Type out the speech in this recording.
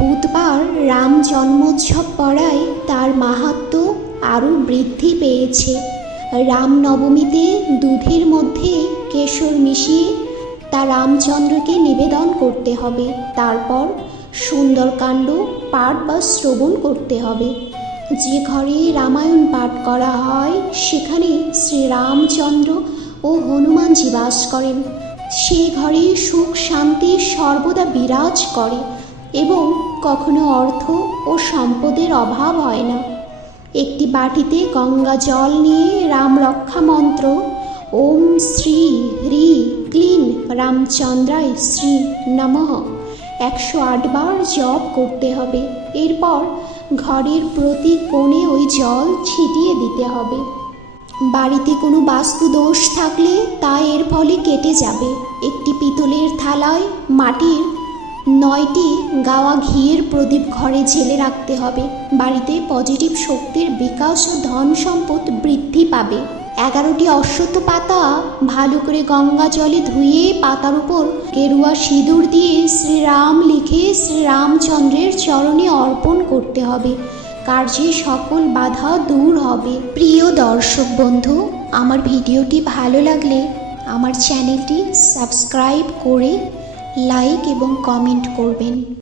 বুধবার রাম জন্মোৎসব পড়ায় তার মাহাত্ম্য আরও বৃদ্ধি পেয়েছে। রামনবমীতে দুধের মধ্যে কেশর মিশিয়ে তা রামচন্দ্রকে নিবেদন করতে হবে। তারপর সুন্দরকাণ্ড, পাঠ বা শ্রবণ করতে হবে। যে ঘরে রামায়ণ পাঠ করা হয়, সেখানে শ্রীরামচন্দ্র ও হনুমানজি বাস করেন। সে ঘরে সুখ শান্তি সর্বদা বিরাজ করে। এবং কখনো অর্থ ও সম্পদের অভাব হয় না। একটি বাটিতে গঙ্গা জল নিয়ে রাম রক্ষা মন্ত্র, ওম শ্রী হ্রি ক্লিন রামচন্দ্রায় শ্রী নমঃ। একশো আটবার জপ করতে হবে। এরপর ঘরের প্রতি কোণে ওই জল ছিটিয়ে দিতে হবে। বাড়িতে কোনো বাস্তু দোষ থাকলে তা এর ফলে কেটে যাবে। একটি পিতলের থালায় মাটির নয়টি গাওয়া ঘিয়ের প্রদীপ ঘরে ঝেলে রাখতে হবে। বাড়িতে পজিটিভ শক্তির বিকাশ ও ধন সম্পদ বৃদ্ধি পাবে। এগারোটি অশ্বত্থ পাতা ভালো করে গঙ্গা জলে ধুয়ে পাতার উপর গেরুয়া সিঁদুর দিয়ে শ্রীরাম লিখে শ্রীরামচন্দ্রের চরণে অর্পণ করতে হবে। কার্যে সকল বাধা দূর হবে। প্রিয় দর্শক বন্ধু, আমার ভিডিওটি ভালো লাগলে আমার চ্যানেলটি সাবস্ক্রাইব করে লাইক এবং কমেন্ট করবেন।